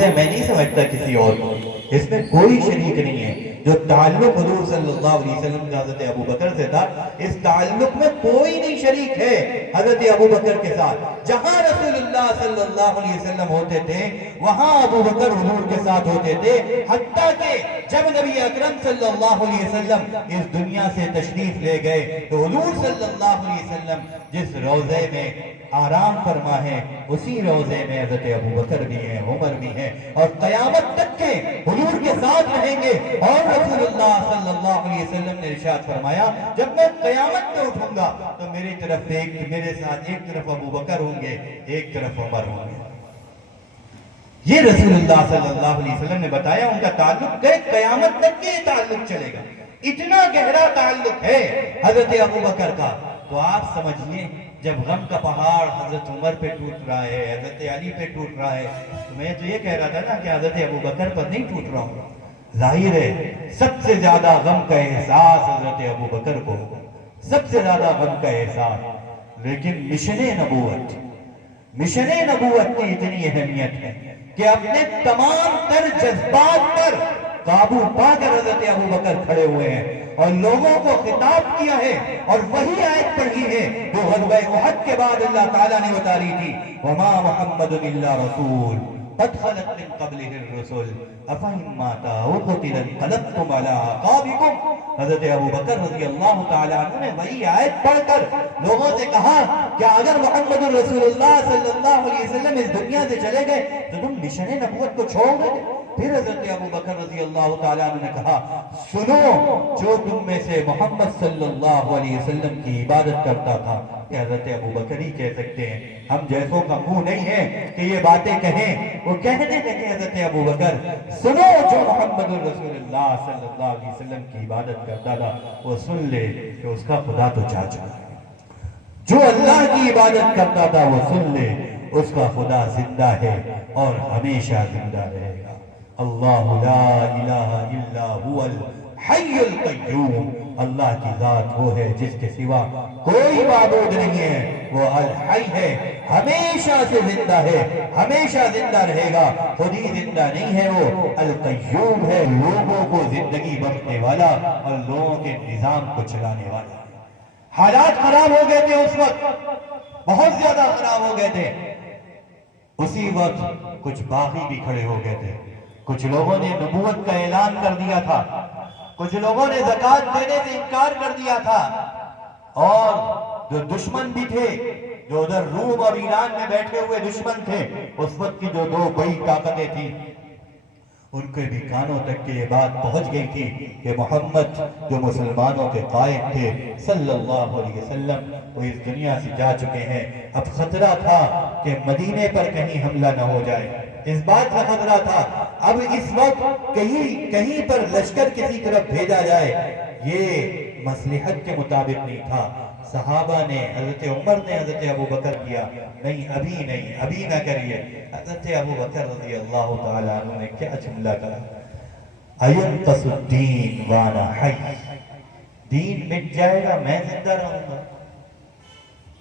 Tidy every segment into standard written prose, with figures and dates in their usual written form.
ہے، میں نہیں سمجھتا کسی اور کو، اس میں کوئی شریک نہیں ہے۔ جو تعلق حضور صلی اللہ علیہ وسلم کا حضرت ابو بکر سے تھا، اس تعلق میں کوئی نہیں شریک ہے حضرت ابو بکر کے ساتھ۔ جہاں رسول اللہ صلی اللہ علیہ وسلم ہوتے تھے وہاں ابو بکر حضور کے ساتھ ہوتے تھے، حتیٰ کہ جب نبی اکرم صلی اللہ علیہ وسلم اس دنیا سے تشریف لے گئے تو حضور صلی اللہ علیہ وسلم جس روضے میں آرام فرما ہے اسی روضے میں حضرت ابو بکر بھی ہیں، عمر بھی ہیں، اور قیامت تک کے حضور کے ساتھ رہیں گے۔ اور رسول اللہ صلی اللہ علیہ وسلم نے ارشاد فرمایا جب میں قیامت میں اٹھوں گا تو میرے ساتھ ایک طرف ابو بکر ہوں گے، ایک طرف عمر ہوں گے۔ یہ رسول اللہ صلی اللہ علیہ وسلم نے بتایا، ان کا تعلق قیامت تک کے تعلق چلے گا، اتنا گہرا تعلق ہے حضرت ابو بکر کا۔ تو آپ سمجھیے جب غم کا پہاڑ حضرت عمر پہ ٹوٹ رہا ہے، حضرت علی پہ ٹوٹ رہا ہے، تو میں تو یہ کہہ رہا تھا نا کہ حضرت ابو بکر پر نہیں ٹوٹ رہا ہوں۔ ظاہر ہے سب سے زیادہ غم کا احساس حضرت ابو بکر کو، سب سے زیادہ غم کا احساس، لیکن مشن نبوت کی اتنی اہمیت ہے کہ اپنے تمام تر جذبات پر قابو پا کر حضرت ابو بکر کھڑے ہوئے ہیں اور لوگوں کو خطاب کیا ہے، اور وہی آیت پڑھی ہے جو غزوہ احد کے بعد اللہ تعالیٰ نے اتاری تھی، وَمَا مُحَمَّدٌ إِلَّا رَسُولٌ قَدْ خَلَتْ مِن قَبْلِهِ الرُّسُلُ أَفَإِن مَّاتَ أَوْ قُتِلَ انقلبتم عَلَىٰ أَعْقَابِكُمْ۔ حضرت ابوبکر رضی اللہ تعالیٰ عنہ نے وہی آیت پڑھ کر لوگوں سے کہا کہ اگر محمد رسول اللہ صلی اللہ علیہ وسلم اس دنیا سے چلے گئے تو تم مشن نبوت کو چھوڑ دو گے۔ پھر حضرت ابوبکر رضی اللہ تعالیٰ عنہ نے کہا سنو، جو تم میں سے محمد صلی اللہ علیہ وسلم کی عبادت کرتا تھا، کہ حضرت ابوبکر ہی کہہ سکتے ہیں، ہم جیسوں کا منہ نہیں ہے کہ یہ باتیں کہیں، وہ کہنے لگے حضرت ابوبکر سنو، جو محمد رسول اللہ صلی اللہ علیہ وسلم کی عبادت کرتا تھا وہ سن لے کہ اس کا خدا تو جا چکا ہے، جو اللہ کی عبادت کرتا تھا وہ سن لے اس کا خدا زندہ ہے اور ہمیشہ زندہ رہے گا۔ اللہ لا الہ الا هو الحی القیوم، اللہ کی ذات وہ ہے جس کے سوا کوئی معبود نہیں ہے، وہ الحی ہے، ہمیشہ سے زندہ ہے، ہمیشہ زندہ رہے گا، خود ہی زندہ نہیں ہے، وہ القیوم ہے، لوگوں کو زندگی بخشنے والا اور لوگوں کے نظام کو چلانے والا۔ حالات خراب ہو گئے تھے اس وقت، بہت زیادہ خراب ہو گئے تھے، اسی وقت کچھ باغی بھی کھڑے ہو گئے تھے، کچھ لوگوں نے نبوت کا اعلان کر دیا تھا، کچھ لوگوں نے زکوٰۃ دینے سے انکار کر دیا تھا، اور جو دشمن بھی تھے، جو ادھر روم اور ایران میں بیٹھے ہوئے دشمن تھے، اس وقت کی جو دو بڑی طاقتیں تھیں، ان کے بھی کانوں تک کہ یہ بات پہنچ گئی تھی کہ محمد جو مسلمانوں کے قائد تھے صلی اللہ علیہ وسلم وہ اس دنیا سے جا چکے ہیں۔ اب خطرہ تھا کہ مدینے پر کہیں حملہ نہ ہو جائے، اس بات کا خطرہ تھا، اب اس وقت کہیں پر لشکر کسی طرف بھیجا جائے، یہ مصلحت کے مطابق نہیں تھا۔ صحابہ نے، حضرت عمر نے حضرت ابوبکر کیا، نہیں ابھی نہ کریے۔ حضرت ابوبکر رضی اللہ تعالیٰ عنہ نے کیا جملہ کہا، اَيُنْقَصُ الدِّينُ وَأَنَا حَيٌّ، دین مٹ جائے گا میں زندہ رہوں گا۔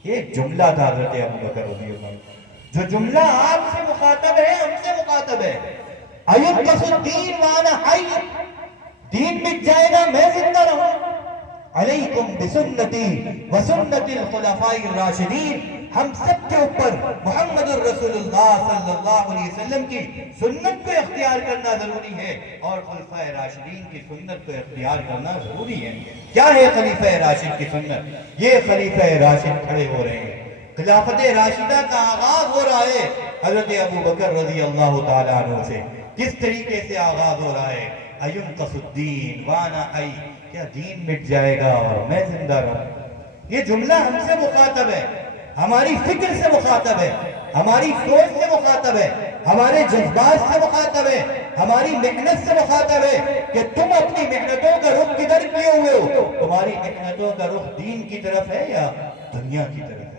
یہ جملہ تھا حضرت ابوبکر رضی اللہ عنہ، جو جملہ آپ سے مخاطب ہے، ہم سے مخاطب ہے، اَيُنْقَصُ الدِّينُ وَأَنَا حَيٌّ، دین مٹ جائے گا میں زندہ رہوں گا۔ علیکم بسنتی وسنت الخلفاء الراشدین، ہم سب کے اوپر محمد الرسول اللہ صلی اللہ علیہ وسلم کی سنت کو اختیار کرنا ضروری ہے، اور خلفاء راشدین کی سنت کو اختیار کرنا ضروری ہے۔ کیا ہے خلیفہ راشد کی سنت؟ یہ خلیفہ راشد کھڑے ہو رہے ہیں، خلافت راشدہ کا آغاز ہو رہا ہے حضرت ابوبکر رضی اللہ تعالیٰ عنہ سے۔ کس طریقے سے آغاز ہو رہا ہے؟ اَيُنْقَصُ الدِّينُ وَأَنَا حَيٌّ، کیا دین مٹ جائے گا اور میں زندہ رہوں؟ یہ جملہ ہم سے مخاطب ہے، ہماری فکر سے مخاطب ہے، ہماری سوچ سے مخاطب ہے، ہمارے جذبات سے مخاطب ہے، ہماری محنت سے مخاطب ہے کہ تم اپنی محنتوں کا رخ کدھر کیے ہوئے ہو؟ تمہاری محنتوں کا رخ دین کی طرف ہے یا دنیا کی طرف ہے؟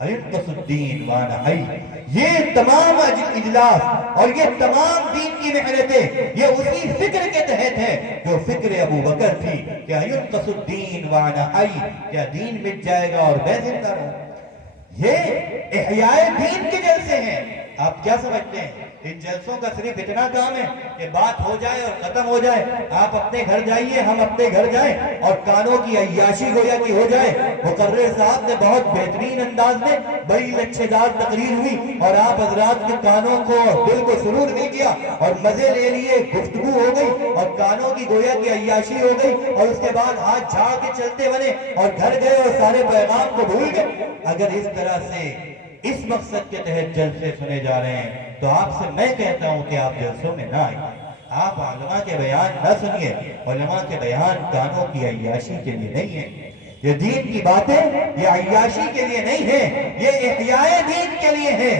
اَيُنْقَصُ الدِّينُ وَأَنَا حَيٌّ، یہ تمام اجلاس اور یہ تمام دین کی محنتیں یہ اسی فکر کے تحت ہے جو فکر ابوبکر تھی کہ اَيُنْقَصُ الدِّينُ وَأَنَا حَيٌّ، کیا دین مٹ جائے گا اور میں زندہ رہوں؟ یہ احیاء دین کے جلسے ہیں۔ آپ کیا سمجھتے ہیں ان جلسوں کا صرف اتنا کام ہے کہ بات ہو جائے اور ختم ہو جائے، آپ اپنے گھر جائیے، ہم اپنے گھر جائیں اور کانوں کی عیاشی گویا کی ہو جائے۔ مقرر صاحب نے بہت بہترین انداز میں بڑی لچھے دار تقریر ہوئی اور آپ حضرات کے کانوں کو دل کو سرور مل گیا اور مزے لے لیے، گفتگو ہو گئی اور کانوں کی گویا کی عیاشی ہو گئی، اور اس کے بعد ہاتھ جھاڑ کے چلتے بنے اور گھر گئے اور سارے پیغام کو بھول گئے۔ اگر اس طرح سے اس مقصد کے تحت جلسے سنے جا رہے ہیں تو آپ سے میں کہتا ہوں کہ آپ جلسوں میں نہ آئیے، آپ علماء کے بیان نہ سنیے۔ علماء کے بیان کانوں کی عیاشی کے لیے نہیں ہے، یہ دین کی باتیں یہ عیاشی کے لیے نہیں ہے، یہ احیاء دین کے لیے ہے،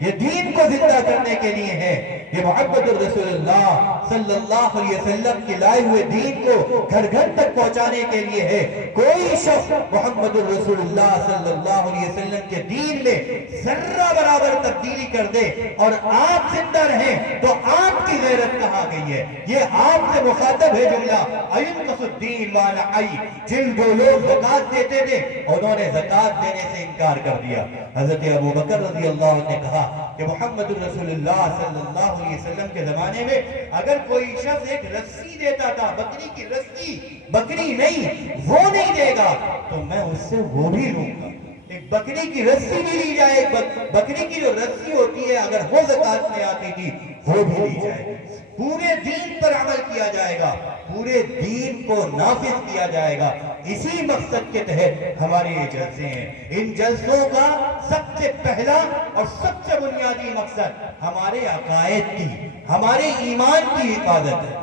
یہ دین کو زندہ کرنے کے لیے ہے، یہ محمد الرسول اللہ صلی اللہ علیہ وسلم کے لائے ہوئے دین کو گھر گھر تک پہنچانے کے لیے ہے۔ کوئی شخص محمد الرسول اللہ صلی اللہ علیہ وسلم کے دین میں ذرہ برابر تبدیلی کر دے اور آپ زندہ رہیں تو آپ کی غیرت کہاں گئی ہے؟ یہ آپ سے مخاطب ہے جملہ اَيُنْقَصُ الدِّينُ وَأَنَا عَيْ، جن جو لوگ زکوٰۃ دیتے تھے انہوں نے زکوٰۃ دینے سے انکار کر دیا۔ حضرت ابو بکر رضی اللہ عنہ نے کہا کہ محمد الرسول اللہ صلی اللہ علیہ وسلم کے زمانے میں اگر کوئی شخص ایک رسی دیتا تھا، بکری کی رسی، بکری نہیں وہ نہیں دے گا تو میں اس سے وہ بھی لوں گا۔ ایک بکری کی رسی بھی لی جائے، بکری کی جو رسی ہوتی ہے اگر وہ زکوٰۃ میں آتی تھی وہ بھی لی جائے۔ پورے دین پر عمل کیا جائے گا، پورے دین کو نافذ کیا جائے گا۔ اسی مقصد کے تحت ہمارے یہ جلسے ہیں۔ ان جلسوں کا سب سے پہلا اور سب سے بنیادی مقصد ہمارے عقائد کی، ہمارے ایمان کی حفاظت ہے۔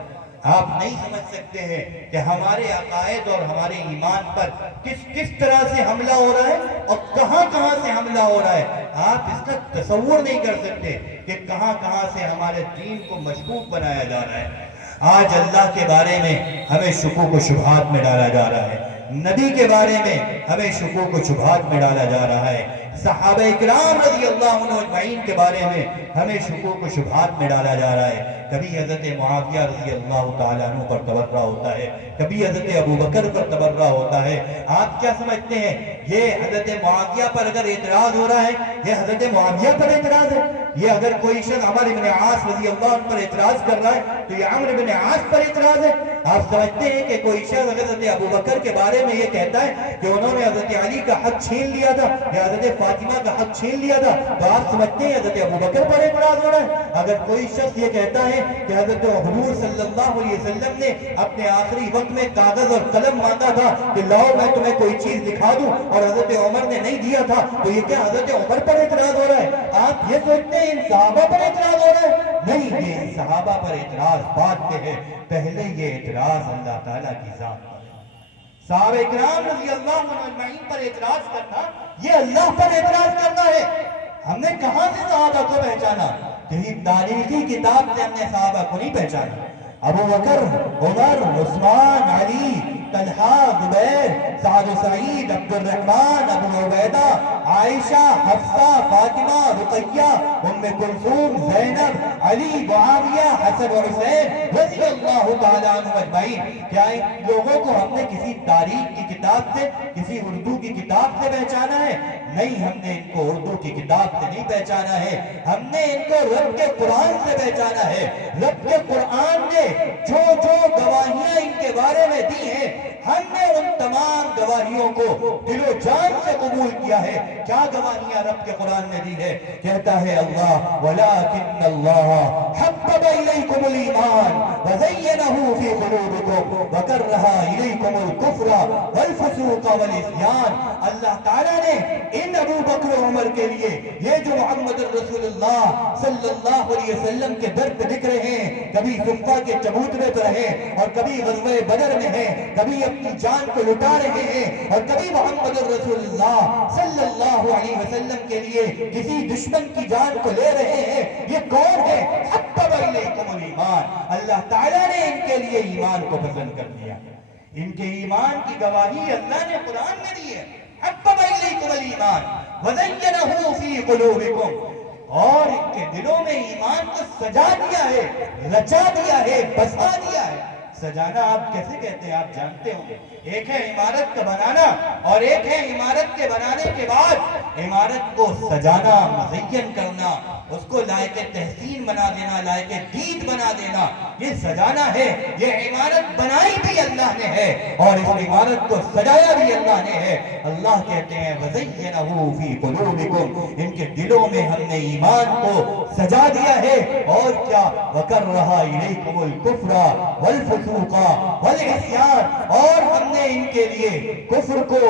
آپ نہیں سمجھ سکتے ہیں کہ ہمارے عقائد اور ہمارے ایمان پر کس طرح سے حملہ ہو رہا ہے اور کہاں کہاں سے حملہ ہو رہا ہے۔ آپ اس کا تصور نہیں کر سکتے کہ کہاں کہاں سے ہمارے دین کو مشکوک بنایا جا رہا ہے۔ آج اللہ کے بارے میں ہمیں شکوک و شبہات میں ڈالا جا رہا ہے، نبی کے بارے میں ہمیں شکوک و شبہات میں ڈالا جا رہا ہے، صحابہ اکرام رضی اللہ عنہ اجمعین کے بارے میں ہمیں شکوک و شبہات میں ڈالا جا رہا ہے۔ کبھی حضرت معاویہ رضی اللہ تعالیٰ عنہ پر تبرہ ہوتا ہے، کبھی حضرت ابو بکر پر تبرہ ہوتا ہے۔ آپ کیا سمجھتے ہیں یہ حضرت معاویہ پر اگر اعتراض ہو رہا ہے یہ حضرت معاویہ پر اعتراض ہے؟ یہ اگر کوئی شخص عمرو بن عاص رضی اللہ عنہ پر اعتراض کر رہا ہے تو یہ عمرو بن عاص پر اعتراض ہے؟ آپ سمجھتے ہیں کہ کوئی شخص حضرت ابو بکر کے بارے میں یہ کہتا ہے کہ انہوں نے حضرت علی کا حق چھین لیا تھا یا حضرت فاطمہ کا حق چھین لیا تھا، تو آپ سمجھتے ہیں حضرت ابو بکر پر اعتراض ہو رہا ہے؟ اگر کوئی شخص یہ کہتا ہے کہ حضرت حضور صلی اللہ علیہ وسلم نے اپنے آخری وقت میں کاغذ اور قلم مانگا تھا کہ لاؤ میں تمہیں کوئی چیز دکھا دوں اور حضرت عمر نے نہیں دیا تھا، تو یہ کیا حضرت عمر پر اعتراض ہو رہا ہے؟ آپ یہ سوچتے ہیں ان صحابہ پر اعتراض ہو رہا ہے؟ نہیں، یہ ان صحابہ پر اعتراض بات پہ ہے، پہلے یہ اعتراض اللہ تعالیٰ کی ذات پر ہے۔ صحابہ اکرام رضی اللہ عنہ اجمعین پر اعتراض کرنا یہ اللہ پر اعتراض کرنا ہے۔ ہم نے کہاں سے صحابہ کو پہچانا؟ کہیں تاریخی کتاب سے ہم نے صحابہ کو نہیں پہچانا۔ ابو بکر، عمر، عثمان، علی، طلحہ، زبیر، سعد و سعید، عبد الرحمن، ابو عبیدہ، عائشہ، حفصہ، فاطمہ، رقیہ، ام کلثوم، زینب، علی، معاویہ، حسن و حسین رضی اللہ تعالیٰ عنہ اجمعین۔ کیا ان لوگوں کو ہم نے کسی تاریخ کی کتاب سے، کسی اردو کی کتاب سے پہچانا ہے؟ نہیں، ہم نے ان کو اردو کی کتاب سے نہیں پہچانا ہے، ہم نے ان کو رب کے قرآن سے پہچانا ہے۔ رب کے قرآن نے جو جو گواہیاں ان کے بارے میں دی ہیں ہم نے ان تمام گواہیوں کو دل و جان سے قبول کیا ہے۔ کیا گواہیاں رب کے قرآن نے دی ہے؟ کہتا ہے اللہ وَلَٰكِنَّ اللَّهَ حَبَّبَ إِلَيْكُمُ الْإِيمَانَ وَزَيَّنَهُ فِي قُلُوبِكُمْ وَكَرَّهَ إِلَيْكُمُ الْكُفْرَ وَالْفُسُوقَ وَالْعِصْيَانَ۔ اللہ تعالیٰ نے ان ابو بکر و عمر کے لیے یہ جو محمد الرسول اللہ صلی اللہ علیہ وسلم کے در پہ دکھ رہے ہیں، کبھی صفہ کے چبوترے پہ رہے اور کبھی غزوہ بدر میں ہیں، کبھی اپنی جان کو لٹا رہے ہیں اور کبھی محمد الرسول اللہ صلی اللہ علیہ وسلم کے لیے کسی دشمن کی جان کو لے رہے ہیں، یہ کون ہے؟ حبب الیکم الایمان۔ اللہ تعالیٰ نے ان کے لیے ایمان کو پسند کر دیا، ان کے ایمان کی گواہی اللہ نے قرآن میں دی ہے۔ حبب الیکم الایمان وزینہ فی قلوبکم، اور ان کے دلوں میں ایمان کو سجا دیا ہے، رچا دیا ہے، بسا دیا ہے۔ سجانا آپ کیسے کہتے ہیں آپ جانتے ہوں گے، ایک ہے عمارت کا بنانا اور ایک ہے عمارت کے بنانے کے بعد عمارت کو سجانا، مزین کرنا، اس کو لائق تحسین بنا دینا، لائق دید بنا دینا، یہ سجانا ہے۔ یہ عمارت بنائی بھی اللہ نے ہے اور اس عمارت کو سجایا بھی اللہ نے ہے۔ اللہ کہتے ہیں وَزَيَّنَهُ فِي قُلُوبِكُمْ، ان کے دلوں میں ہم نے ایمان کو سجا دیا ہے۔ اور کیا وَكَرَّهَ إِلَيْكُمُ الْكُفْرَ وَالْفُسُوقَ وَالْعِصْيَانَ، اور ہم نے ان کے لیے کفر کو،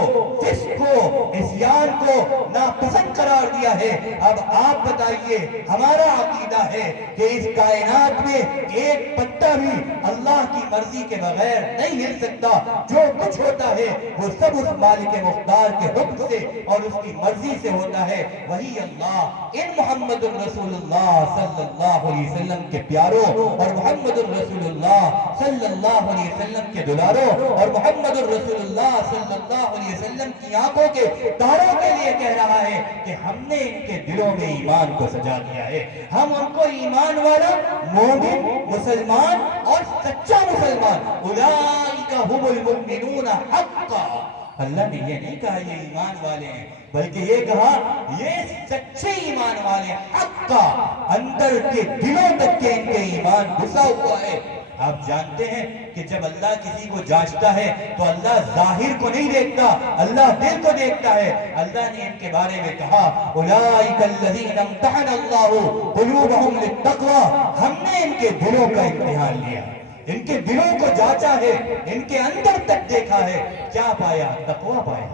فسق کو، عصیان کو ناپسند قرار دیا ہے۔ اب آپ بتائیے، ہمارا عقیدہ ہے کہ اس کائنات میں ایک پتا بھی اللہ کی مرضی کے بغیر نہیں ہل سکتا۔ جو کچھ ہوتا ہے وہ سب اس مالک مختار کے حکم سے اور اس کی مرضی سے ہوتا ہے۔ وہی اللہ ان محمد الرسول اللہ صلی اللہ علیہ وسلم کے پیاروں اور محمد الرسول اللہ صلی اللہ علیہ وسلم کے دلاروں اور محمد الرسول اللہ صلی اللہ علیہ وسلم کی آنکھوں کے تاروں کے لیے کہہ رہا ہے کہ ہم نے ان کے دلوں میں ایمان کو سجا دیا ہے۔ ہم ان کو ایمان والا، مومن، مسلمان اور سچا مسلمان، اولئک هم المؤمنون حقا، اللہ نے یہ نہیں کہا یہ ایمان والے ہیں، بلکہ یہ کہا یہ سچے ایمان والے حقا، اندر کے دلوں تک کے ان کے ایمان گھسا ہوا ہے۔ آپ جانتے ہیں کہ جب اللہ کسی کو جانچتا ہے تو اللہ ظاہر کو نہیں دیکھتا، اللہ دل کو دیکھتا ہے۔ اللہ نے ان کے بارے میں کہا اولئک الذین امتحن اللہ قلوبہم للتقوی، ہم نے ان کے دلوں کا امتحان لیا، ان کے دلوں کو جانچا ہے، ان کے اندر تک دیکھا ہے، کیا پایا؟ تقوی پایا۔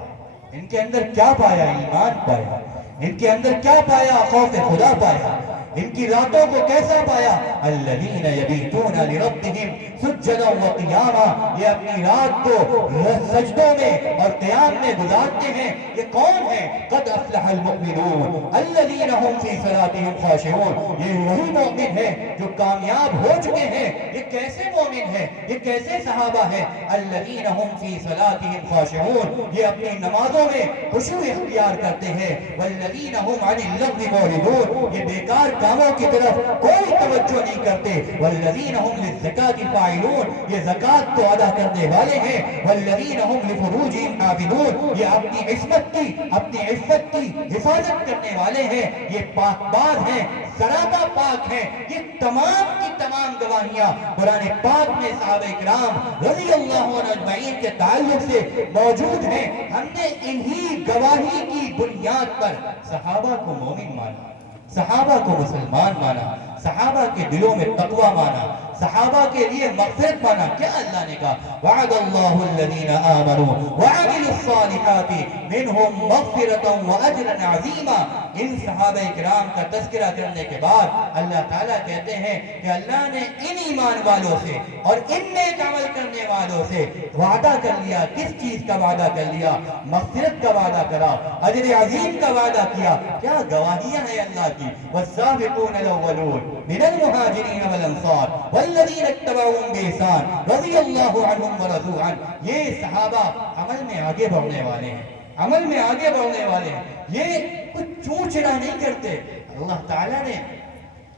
ان کے اندر کیا پایا؟ ایمان پایا۔ ان کے اندر کیا پایا؟ خوف خدا پایا۔ ان کی راتوں کو کیسا پایا؟ الذین یبیتون لربہم سجدا وقیاما، یہ اپنی رات کو سجدوں میں اور قیام میں گزارتے ہیں۔ یہ کون ہیں؟ قد افلح المؤمنون الذین هم فی صلاتہم خاشعون، یہ وہی مومن ہیں جو کامیاب ہو چکے ہیں۔ یہ کیسے مومن ہیں؟ یہ کیسے صحابہ ہیں؟ الذین هم فی صلاتہم خاشعون، یہ اپنی نمازوں میں خشوع اختیار کرتے ہیں۔ والذین هم عن اللغو معرضون، یہ بیکار کاموں کی طرف کوئی توجہ نہیں کرتے۔ والذین هم للزکاة فاعلون، یہ زکوٰۃ کو ادا کرنے والے ہیں۔ والذین هم لفروجہم حافظون، یہ اپنی عصمت کی، اپنی عفت کی حفاظت کرنے والے ہیں۔ یہ پاک باز ہیں، سراپا پاک ہیں۔ یہ تمام کی تمام گواہیاں قرآن پاک میں صحابہ کرام رضی اللہ عنہ اجمعین کے تعلق سے موجود ہیں۔ ہم نے انہی گواہی کی بنیاد پر صحابہ کو مومن مانا، صحابہ کو مسلمان مانا، صحابہ کے دلوں میں تقوی مانا، صحابہ کے لیے مغفرت مانا۔ کیا اللہ نے کہا وعد اللہ الذین آمنوا وعملوا الصالحات منہم مغفرۃ واجرا عظیما۔ ان صحابہ کرام کا تذکرہ کرنے کے بعد اللہ تعالیٰ کہتے ہیں کہ اللہ نے ان ایمان والوں سے اور ان نیک عمل کرنے والوں سے وعدہ کر لیا۔ کس چیز کا وعدہ کر لیا؟ مغفرت کا وعدہ کرا، اجر عظیم کا وعدہ کیا۔ کیا گواہیاں ہیں اللہ کی؟ والسابقون الاولون من المہاجرین والانصار والذین اتبعوہم بإحسان رضی اللہ عنہم ورضوا عنہ۔ یہ صحابہ عمل میں آگے بڑھنے والے ہیں، عمل میں آگے بڑھنے والے ہیں، یہ کچھ چونچنا نہیں کرتے۔ اللہ تعالیٰ نے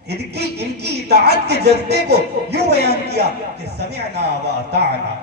ان کی اطاعت کے جذبے کو یوں بیان کیا کہ سمعنا واطعنا،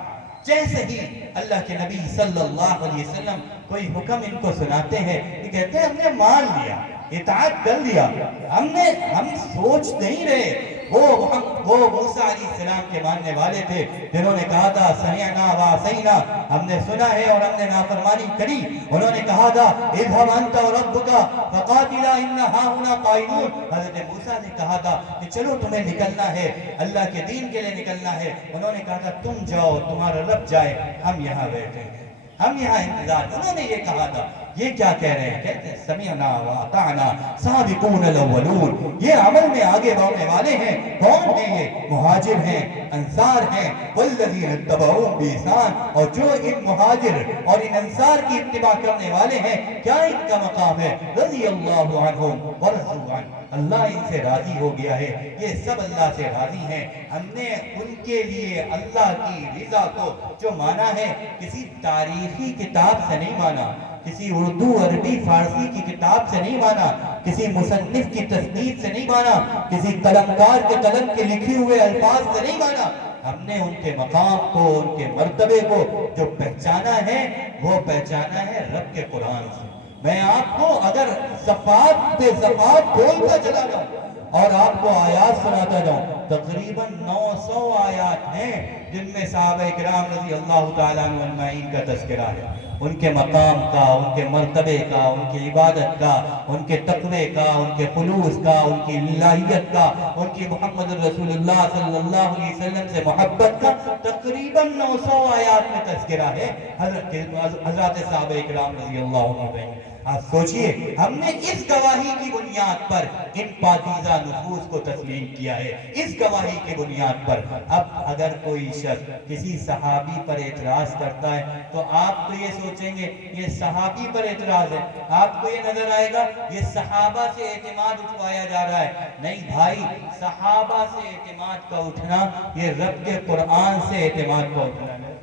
جیسے ہی اللہ کے نبی صلی اللہ علیہ وسلم کوئی حکم ان کو سناتے ہیں، یہ کہتے ہیں ہم نے مان لیا، اطاعت کر لیا، ہم سوچ نہیں رہے۔ وہ موسیٰ علیہ السلام کے ماننے والے تھے جنہوں نے کہا تھا سمعنا وعصینا، ہم نے سنا ہے اور ہم نے نافرمانی کری۔ انہوں نے کہا تھا اذهب انت وربک فقاتلا ان هاهنا قاعدون، حضرت موسیٰ نے کہا تھا کہ چلو تمہیں نکلنا ہے، اللہ کے دین کے لیے نکلنا ہے۔ انہوں نے کہا تھا تم جاؤ، تمہارا رب جائے، ہم یہاں بیٹھے ہیں، ہم یہاں انتظار۔ انہوں نے یہ کہا تھا۔ یہ کیا کہہ رہے ہیں؟ کہتے ہیں سمعنا واطعنا سابقون الاولون، یہ عمل میں آگے بڑھنے والے ہیں۔ کون ہیں یہ؟ مہاجر ہیں، انصار ہیں۔ والذین اتبعوہم بإحسان، اور جو ان مہاجر اور ان انصار کی اتباع کرنے والے ہیں، کیا ان کا مقام ہے؟ رضی اللہ عنہم ورضوا عنہ، اللہ ان سے راضی ہو گیا ہے، یہ سب اللہ سے راضی ہیں۔ ہم نے ان کے لیے اللہ کی رضا کو جو مانا ہے کسی تاریخی کتاب سے نہیں مانا، کسی اردو عربی فارسی کی کتاب سے نہیں مانا، کسی مصنف کی تصنیف سے نہیں مانا، کسی قلمکار کے قلم کے لکھے ہوئے الفاظ سے نہیں مانا۔ ہم نے ان کے مقام کو، ان کے مرتبے کو جو پہچانا ہے وہ پہچانا ہے رب کے قرآن سے، میں آپ کو اگر صفات پہ صفات بولتا چلا جاؤں اور آپ کو آیات سناتا جاؤں، تقریباً 900 آیات ہیں جن میں صحابہ کرام رضی اللہ تعالیٰ عنہ اجمعین کا تذکرہ ہے، ان کے مقام کا، ان کے مرتبے کا، ان کی عبادت کا، ان کے تقوی کا، ان کے خلوص کا، ان کی الہیت کا، ان کی محمد رسول اللہ صلی اللہ علیہ وسلم سے محبت کا تقریباً 900 آیات میں تذکرہ ہے حضرات صحابہ کرام رضی اللہ عنہ۔ آپ سوچئے، ہم نے اس گواہی کی بنیاد پر ان پاکیزہ نفوس کو تسلیم کیا ہے، اس گواہی کی بنیاد پر۔ اب اگر کوئی شخص کسی صحابی پر اعتراض کرتا ہے تو آپ تو یہ سوچیں گے یہ صحابی پر اعتراض ہے، آپ کو یہ نظر آئے گا یہ صحابہ سے اعتماد اٹھوایا جا رہا ہے۔ نہیں بھائی، صحابہ سے اعتماد کا اٹھنا یہ رب کے قرآن سے اعتماد کا اٹھنا ہے۔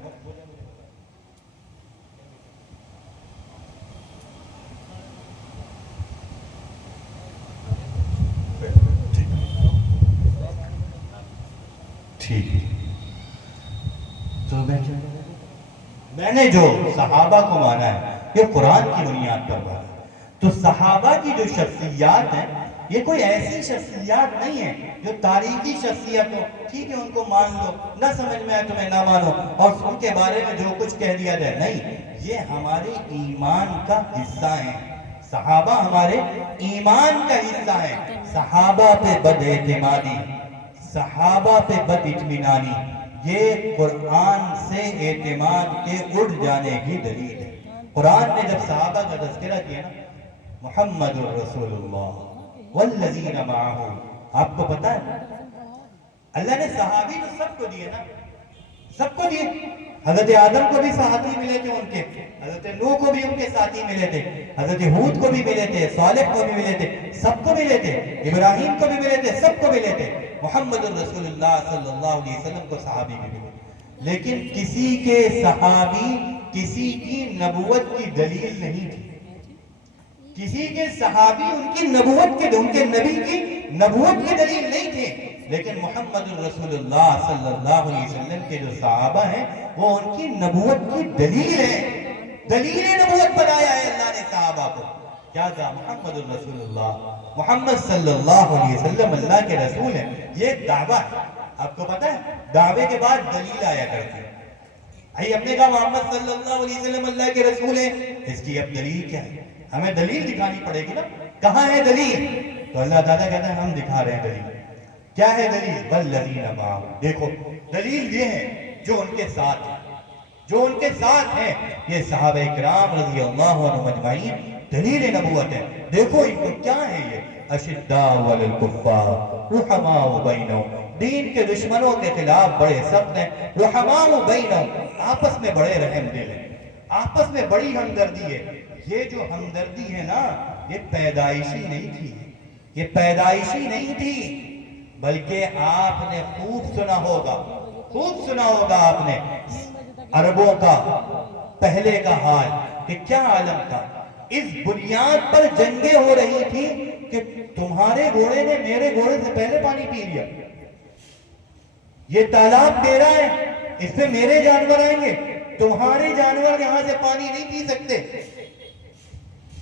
تو میں نے جو صحابہ کو مانا ہے یہ قرآن کی بنیاد پر مانا ہے۔ تو صحابہ کی جو شخصیات ہیں یہ کوئی ایسی شخصیات نہیں ہے جو تاریخی شخصیت ہو، ٹھیک ہے ان کو مان لو، نہ سمجھ میں آئے تمہیں نہ مانو اور ان کے بارے میں جو کچھ کہہ دیا جائے، نہیں، یہ ہمارے ایمان کا حصہ ہیں۔ صحابہ ہمارے ایمان کا حصہ ہیں۔ صحابہ پہ بد اعتمادی، صحابہ پہ بد اطمینانی، یہ قرآن سے اعتماد کے اٹھ جانے کی دلیل ہے۔ قرآن نے جب صحابہ کا تذکرہ کیا نا، محمد الرسول اللہ والذین معہ، آپ کو پتا ہے اللہ نے صحابی تو سب کو دیے نا، سب کو دیے۔ حضرت آدم کو بھی ساتھی ملے تھے ان کے، حضرت نوح کو بھی ان کے ساتھی ملے تھے، حضرت ہود کو بھی ملے تھے، صالح کو بھی ملے تھے، سب کو ملے تھے، ابراہیم کو بھی ملے تھے، سب کو ملے تھے۔ محمد الرسول اللہ صلی اللہ علیہ وسلم کو صحابی بھی ملے، لیکن کسی کے صحابی کسی کی نبوت کی دلیل نہیں تھی، کسی کے صحابی ان کی نبوت کے، ان کے نبی کی نبوت کی دلیل نہیں تھے، لیکن محمد الرسول اللہ صلی اللہ علیہ وسلم کے جو صحابہ ہیں وہ ان کی نبوت کی دلیل ہے، دلیل نبوت بنایا ہے اللہ نے صحابہ کو۔ کیا کہا؟ محمد الرسول اللہ، محمد صلی اللہ علیہ وسلم اللہ کے رسول ہیں، یہ دعویٰ ہے۔ آپ کو پتا ہے دعوے کے بعد دلیل آیا کرتی ہے۔ ہم نے کہا محمد صلی اللہ علیہ وسلم اللہ کے رسول ہیں، اس کی اب دلیل کیا ہے؟ ہمیں دلیل دکھانی پڑے گی نا، کہاں ہے دلیل؟ تو اللہ تعالیٰ کہتا ہے ہم دکھا رہے ہیں دلیل۔ کیا ہے دلیل؟ والذین معہ، دیکھو دلیل یہ ہے جو ان کے ساتھ ہیں، جو ان کے ساتھ ہیں، یہ صحابہ کرام رضی اللہ عنہ مجمعین دلیل نبوت ہے۔ دیکھو ان کو کیا ہے، یہ اشداء علی الکفار رحماء بینہم، دین کے دشمنوں کے خلاف بڑے سخت ہیں، رحماء بینہم، آپس میں بڑے رحم دل ہیں، آپس میں بڑی ہمدردی ہے۔ یہ جو ہمدردی ہے نا یہ پیدائشی نہیں تھی، یہ پیدائشی نہیں تھی، بلکہ آپ نے خوب سنا ہوگا، خوب سنا ہوگا آپ نے عربوں کا پہلے کا حال کہ کیا عالم تھا۔ اس بنیاد پر جنگیں ہو رہی تھی کہ تمہارے گھوڑے نے میرے گھوڑے سے پہلے پانی پی لیا، یہ تالاب میرا ہے، اس پہ میرے جانور آئیں گے، تمہارے جانور یہاں سے پانی نہیں پی سکتے۔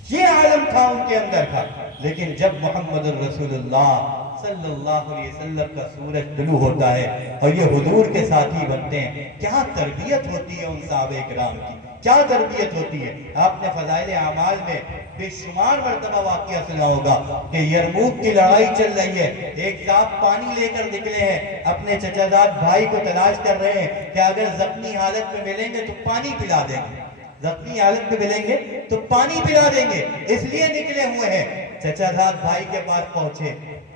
یہ عالم تھا ان کے اندر کا۔ لیکن جب محمد الرسول اللہ صلی اللہ علیہ وسلم کا سورج طلوع ہوتا ہے اور یہ حضور کے ساتھی بنتے ہیں، کیا تربیت ہوتی ہے ان صحابہ کرام کی، کیا تربیت ہوتی ہے۔ آپ نے فضائل اعمال میں بے شمار مرتبہ واقعہ سنا ہوگا کہ یرموک کی لڑائی چل رہی ہے، ایک صاحب پانی لے کر نکلے ہیں، اپنے چچا زاد بھائی کو تلاش کر رہے ہیں کہ اگر زخمی حالت میں ملیں گے تو پانی پلا دیں گے، زخمی حالت میں ملیں گے تو پانی پلا دیں گے، اس لیے نکلے ہوئے ہیں۔ چچا زاد بھائی کے پاس پہنچے،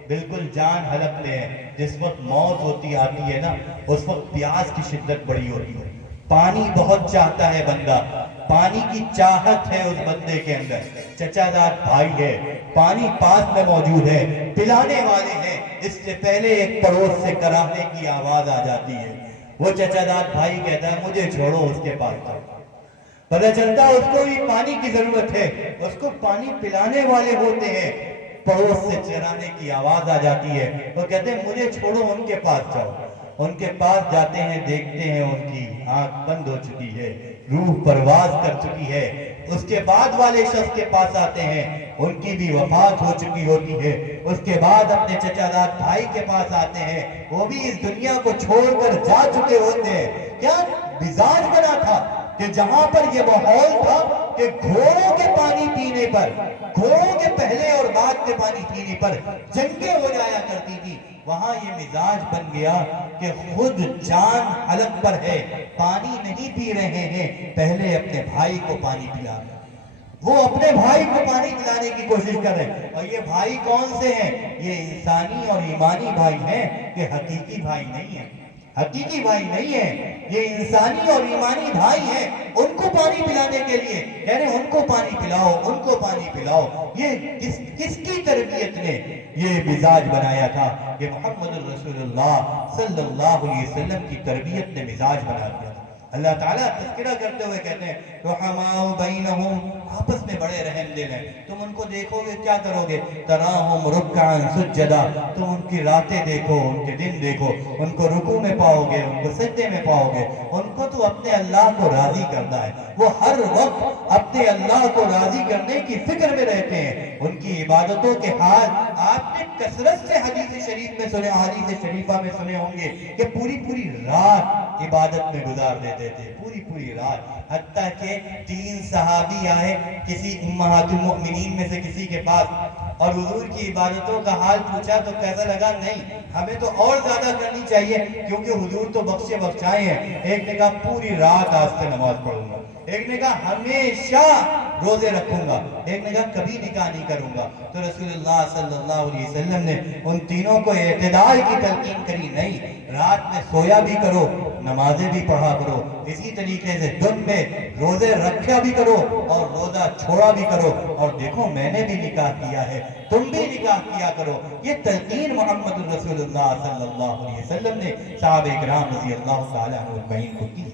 بالکل جان حلق میں ہے، جس وقت موت ہوتی آتی ہے نا اس وقت پیاس کی شدت بڑی ہوتی ہے، پانی بہت چاہتا ہے بندہ، پانی کی چاہت ہے اس بندے کے اندر۔ چچا زاد بھائی ہے، پانی پاس میں موجود ہے، پلانے والے ہیں، اس سے پہلے ایک پڑوس سے کراہنے کی آواز آ جاتی ہے، وہ چچا زاد بھائی کہتا ہے مجھے چھوڑو اس کے پاس جاؤ۔ پتہ چلتا اس کو بھی پانی کی ضرورت ہے، اس کو پانی پلانے والے ہوتے ہیں، پڑوس سے چرانے کی آواز آ جاتی ہے، وہ کہتے ہیں مجھے چھوڑو ان کے پاس جاؤ۔ ان کے پاس جاتے ہیں، دیکھتے ہیں ان کی آنکھ بند ہو چکی ہے، روح پرواز کر چکی ہے، اس کے بعد والے شخص کے پاس آتے ہیں، ان کی بھی وفات ہو چکی ہوتی ہے، اس کے بعد اپنے چچا داد بھائی کے پاس آتے ہیں، وہ بھی اس دنیا کو چھوڑ کر جا چکے ہوتے ہیں۔ کیا مزاج بنا تھا کہ جہاں پر یہ ماحول تھا کہ گھوڑوں کے پانی پینے پر، گھوڑوں کے پہلے اور بعد کے پانی پینے پر جنگیں ہو جایا کرتی تھی، وہاں یہ مزاج بن گیا کہ خود جان حلق پر ہے، پانی نہیں پی رہے ہیں، پہلے اپنے بھائی کو پانی پلا رہے ہیں۔ وہ اپنے بھائی کو پانی پلانے کی کوشش کر رہے ہیں، اور یہ بھائی کون سے ہیں؟ یہ انسانی اور ایمانی بھائی ہیں، یہ حقیقی بھائی نہیں ہیں، حقیقی بھائی نہیں ہیں، یہ انسانی اور ایمانی بھائی ہیں۔ ان کو پانی پلانے کے لیے کہہ رہے ہیں ان کو پانی پلاؤ، ان کو پانی پلاؤ۔ یہ کس کی تربیت نے یہ مزاج بنایا تھا؟ یہ محمد الرسول اللہ صلی اللہ علیہ وسلم کی تربیت نے مزاج بنا دیا۔ اللہ تعالیٰ تذکرہ کرتے ہوئے کہتے ہیں رحماء بینہم، آپس میں بڑے رحم دل ہیں۔ تم ان کو دیکھو گے کیا کرو گے؟ تراہم رکعا سجدا، تم ان کی راتیں دیکھو، ان کے دن دیکھو، ان کو رکوع میں پاؤ گے، ان کو سجدے میں پاؤ گے۔ ان کو تو اپنے اللہ کو راضی کرنا ہے، وہ ہر وقت اپنے اللہ کو راضی کرنے کی فکر میں رہتے ہیں۔ ان کی عبادتوں کے حال آپ نے کثرت سے حدیث شریف میں سنے، حدیث شریفہ میں سنے ہوں گے کہ پوری پوری رات عبادت میں گزار دیتے تھے، پوری پوری رات۔ حتیٰ کہ 3 صحابی آئے کسی امہات المؤمنین میں سے کسی کے پاس، اور حضور کی عبادتوں کا حال پوچھا تو کیسا لگا؟ نہیں، ہمیں تو اور زیادہ کرنی چاہیے، کیونکہ حضور تو بخشے بخشائے ہیں۔ ایک نے کہا پوری رات آج سے نماز پڑھوں گا، ایک نے کہا ہمیشہ روزے رکھوں گا، ایک نے کہا کبھی نکاح نہیں کروں گا۔ تو رسول اللہ صلی اللہ علیہ وسلم نے ان تینوں کو اعتدال کی تلقین کری، نہیں، رات میں سویا بھی کرو، نمازیں بھی پڑھا کرو، اسی طریقے سے دن میں روزے رکھا بھی کرو اور روزہ چھوڑا بھی کرو، اور دیکھو میں نے بھی نکاح کیا ہے، تم بھی نکاح کیا کرو۔ یہ تلقین محمد الرسول اللہ صلی اللہ علیہ وسلم نے صحابہ کرام رضی اللہ تعالیٰ عنہ اجمعین کو کی۔